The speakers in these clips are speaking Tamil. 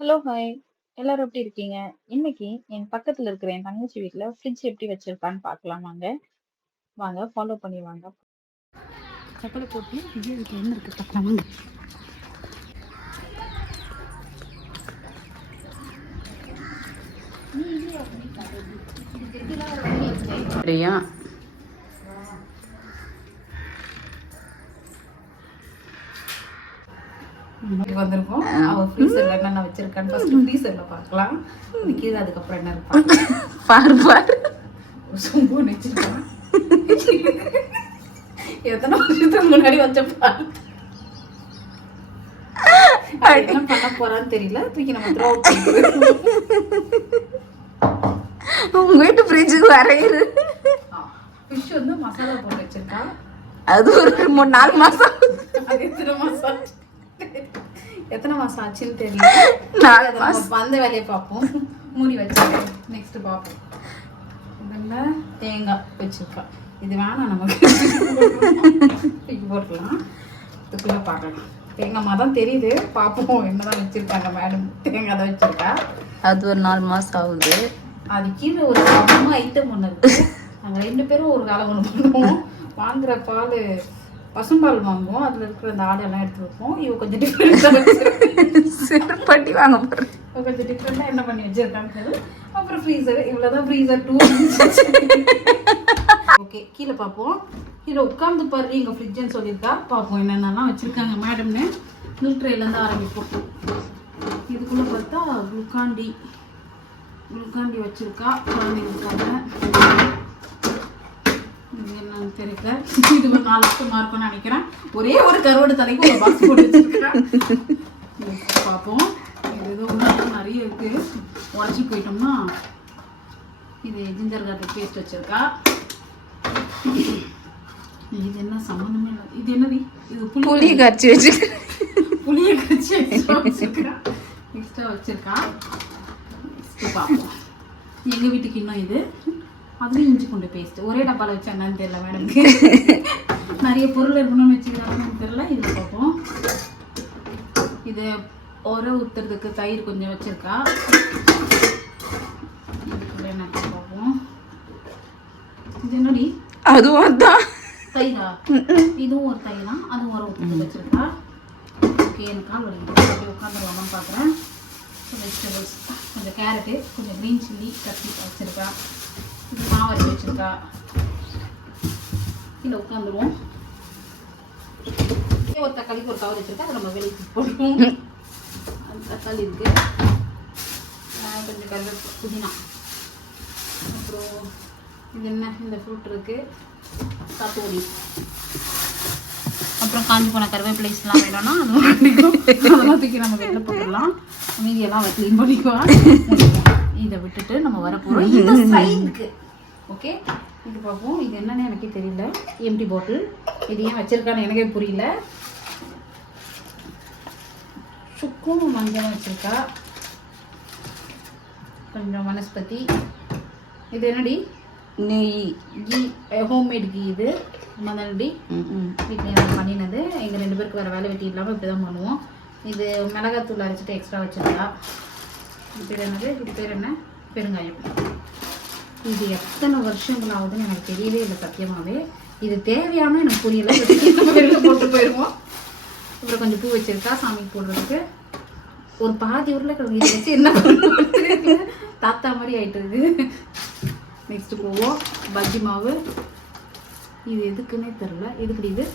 Hello, hi. எல்லாரும் எப்படி இருக்கீங்க? இன்னைக்கு என் பக்கத்துல இருக்கிற என் தங்கச்சி வீட்ல ஃப்ரிட்ஜ் எப்படி வச்சிருக்கான்னு பார்க்கலாம் வாங்க. வாங்க ஃபாலோ பண்ணி வாங்க. சக்கரை போட்டு ஃப்ரிட்ஜ் வீட்ல என்ன இருக்கு பார்க்கலாம் வாங்க. சரியா வந்திருக்கோம். அவ ஃப்ரீசர்ல என்னென்ன வச்சிருக்கான்னு ஃபர்ஸ்ட் ஃப்ரீசர்ல பார்க்கலாம். கீழே அதுக்கப்புறம் என்ன இருக்கு பாரு பாரு. சொம்பு வச்சிருக்கான். எத்தனை வருஷத்துக்கு முன்னாடி வச்ச பால் என்ன பண்ண போறான்னு தெரியல. தூக்கி நம்ம த்ரோ உங்க வீட்டு ஃப்ரிட்ஜுக்கு வரையிரு. ஃபிஷ் வந்து மசாலா போட்டு வச்சிருக்கா. அது ஒரு 3-4 மாசம். அது எத்தனை மாசம் ஆச்சுன்னு தெரியல. 4 மாசம். அந்த வேலையை பார்ப்போம். மூடி வச்சிருக்கேன். நெக்ஸ்ட் பார்ப்போம். இதில் தேங்காய் வச்சிருக்கா. இது வேணாம், நமக்கு தூக்கி போட்டுக்கலாம். இதுக்குள்ள பார்க்கலாம். தேங்காய் தான் தெரியுது. பார்ப்போம் என்னதான் வச்சிருக்காங்க மேடம். தேங்காய் தான் வச்சிருக்கா. அது ஒரு 4 மாசம் ஆகுது. அது கீழே ஒரு அம்மா ஐட்டம் ஒன்று இருக்கு. நாங்கள் 2 பேரும் ஒரு வேலை ஒன்று பண்ணுவோம். வாங்குற பால் பசும்பால் வாங்குவோம். அதில் இருக்கிற அந்த ஆடெல்லாம் எடுத்து வைப்போம். இவ கொஞ்சம் டிஃப்ரெண்டாக பண்ணி வாங்க போகிறேன். கொஞ்சம் டிஃப்ரெண்டாக என்ன பண்ணி வச்சிருக்காங்க. அப்புறம் ஃப்ரீசர், இவ்வளோதான் ஃப்ரீசர் 2. ஓகே, கீழே பார்ப்போம். கீழே உட்காந்து பாரு எங்கள் ஃப்ரிட்ஜுன்னு சொல்லியிருக்கா. பார்ப்போம் என்னென்னலாம் வச்சுருக்காங்க மேடம்னு. நியூட்ரேலேருந்து ஆரம்பிப்போம். இதுக்குள்ளே பார்த்தா குளுக்காண்டி வச்சுருக்கா குழந்தைங்களுக்காக. என்னன்னு தெரியல. இது ஒரு 4 வருஷமா இருக்கும்னு நினைக்கிறேன். ஒரே ஒரு கருவாடு தலைக்கு ஒரு பாக்ஸ் போட்டு வச்சிருக்கிறேன். பார்ப்போம். இது ஏதோ நிறைய இருக்கு. உடச்சி போயிட்டோம்னா இது ஜிஞ்சர் கார்லிக் பேஸ்ட் வச்சிருக்கா. இது என்ன சம்மந்தமே இல்லை. இது என்னது? இது புளியை கரைச்சி வச்சிருக்கேன். புளியை கரைச்சி வச்சிருக்கா. எக்ஸ்ட்ரா வச்சிருக்கா. பார்ப்போம். எங்கள் வீட்டுக்கு இன்னும் இது அதுவும் இஞ்சி பூண்டு பேஸ்ட் ஒரே டப்பாவில் வச்சா என்னன்னு தெரியல மேடம்க்கு. நிறைய பொருள் இருக்கணும்னு வச்சுக்கிறாங்கன்னு தெரியல. இதில் பார்ப்போம். இது உர ஊற்றுறதுக்கு தயிர் கொஞ்சம் வச்சுருக்கா. இதுக்குள்ள என்ன பார்ப்போம். இது என்னடி? அதுவும் தான் தயிரா? இதுவும் ஒரு தயிர் தான். அதுவும் உர ஊற்றுறதுக்கு வச்சுருக்கா. ஓகே, எனக்கு கால் வலிக்குது. அப்படியே உட்காந்துருவாங்கன்னு பார்க்குறேன். வெஜிடபிள்ஸ் கொஞ்சம் கேரட்டு, கொஞ்சம் க்ரீன் சில்லி கத்திரிக்காய் வச்சுருக்கா. இது மாவரைச்சி வச்சுருக்கா. கீழே உட்காந்துருவோம். ஒரு தக்காளிக்கு ஒரு கவர் வச்சுருக்கா. அதை நம்ம வெளியே போடுவோம். அந்த தக்காளி இருக்குது. கொஞ்சம் கருவேப்பிலை, புதினா. அப்புறம் இது என்ன, இந்த ஃப்ரூட் இருக்குது, சாத்துக்குடி. அப்புறம் காஞ்சி போன கருவேப்பிலைஸ்லாம் வேணும்னா அதெல்லாம் தூக்கி நம்ம வெளியில் போட்டுடலாம். மீதியெல்லாம் க்ளீன் பண்ணிக்குவோம். இதை விட்டுட்டு நம்ம வரப்போகிறோம் இந்த சைடுக்கு. ஓகே, இது பார்ப்போம். இது என்னன்னு எனக்கே தெரியல. Empty bottle. இது ஏன் வச்சிருக்கான்னு எனக்கே புரியல. சுக்கும் மஞ்சளும் வச்சிருக்கா. கொஞ்சம் வனஸ்பதி. இது என்னடி? நெய், கீ, ஹோம்மேட் கீ. இது மதனடி வீட்டில் பண்ணினது. எங்கள் 2 பேருக்கு வேறு வேலை வெட்டி இல்லாமல் இப்படி தான் பண்ணுவோம். இது மிளகாத்தூள் அரைச்சிட்டு எக்ஸ்ட்ரா வச்சுருக்கா. இது பேர் என்னது? இது பேர் என்ன? பெருங்காயம். இது எத்தனை வருஷங்கள் ஆகுதுன்னு எனக்கு தெரியவே இல்லை சத்தியமாகவே. இது தேவையான எனக்கு புரியலை. வெளியில் போட்டு போயிடுவோம். அப்புறம் கொஞ்சம் பூ வச்சுருக்கா சாமிக்கு போடுறதுக்கு. ஒரு பாதி உருளைக்கிழங்கு இதை வச்சு என்ன பண்ணுறது, தாத்தா மாதிரி ஆகிட்டு இருக்குது. நெக்ஸ்ட்டு போவோம். பஜ்ஜி மாவு. இது எதுக்குன்னே தெரில. எதுக்குடி இது?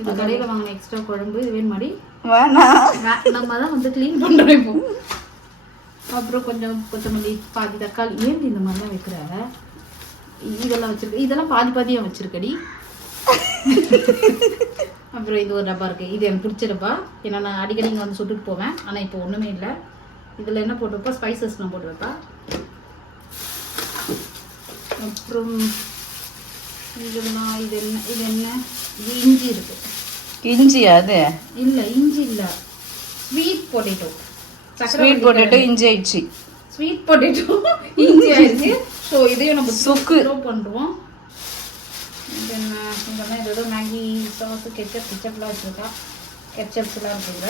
இது கடையில் வாங்கின எக்ஸ்ட்ரா குழம்பு. இது வேணும் மாதிரி வேணாம், நம்ம தான் வந்து க்ளீன் பண்ணுறோம் இப்போ. அப்புறம் கொஞ்சம் கொத்தமல்லி, பாதி தக்காளி. ஏன் இந்த மாதிரிலாம் வைக்கிற? இதெல்லாம் வச்சுருக்க. இதெல்லாம் பாதி பாதியாக வச்சுருக்கடி. அப்புறம் இது ஒரு டப்பா இருக்குது. இது எனக்கு பிடிச்ச டப்பா. ஏன்னா நான் அடிக்கடி இங்கே வந்து சுட்டுட்டு போவேன். ஆனால் இப்போ ஒன்றுமே இல்லை. இதில் என்ன போட்டு வைப்பா? ஸ்பைசஸ்லாம் போட்டு வைப்பா. அப்புறம் இதெல்லாம் இது என்ன? இது இஞ்சி இருக்குது. இஞ்சி? அது இல்லை, இஞ்சி இல்லை. Sweet potato. ஸ்வீட் பொட்டேட்டோ இஞ்சி ஆயிடுச்சு. ஸ்வீட் பொட்டேட்டோ இஞ்சி ஆயிடுச்சு. ஸோ இதையும் நம்ம சுக்கு பண்ணுறோம். இது என்ன? இதெல்லாம் ஏதோ மேகி சாஸு, கெச்சப்லாம் வச்சுருக்கா. கெச்சப்ஸ்லாம் இருக்குங்க.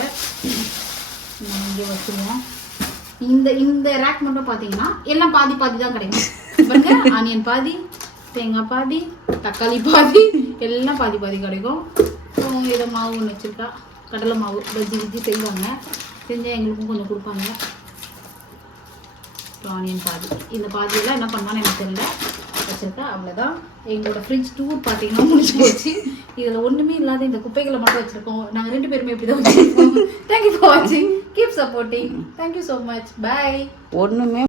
நம்ம இங்கே வச்சுருவோம். இந்த ரேக் மட்டும் பார்த்தீங்கன்னா எல்லாம் பாதி பாதி தான் கிடைக்கும். பாருங்க, ஆனியன் பாதி, தேங்காய் பாதி, தக்காளி பாதி, எல்லாம் பாதி பாதி கிடைக்கும். இதை மாவு ஒன்று வச்சுருக்கா, கடலை மாவு பஜ்ஜி கிஜ்ஜி செய்வாங்க, செஞ்சால் எங்களுக்கும் கொஞ்சம் கொடுப்பாங்க. ஆனியன் பாதி, இந்த பாதியெல்லாம் என்ன பண்ணான்னு எனக்கு தெரியல, வச்சுருக்கா. அவ்வளோதான். எங்களோட ஃப்ரிட்ஜ் டூர் பார்த்தீங்கன்னா முடிச்சு போச்சு. இதில் ஒன்றுமே இல்லாத இந்த குப்பைகளை மட்டும் வச்சுருக்கோம். நாங்கள் 2 பேருமே இப்படி தான் வச்சுருக்கோம். தேங்க்யூ ஃபார் வாட்சிங், keep supporting, thank you so much, bye. ஒன்றுமே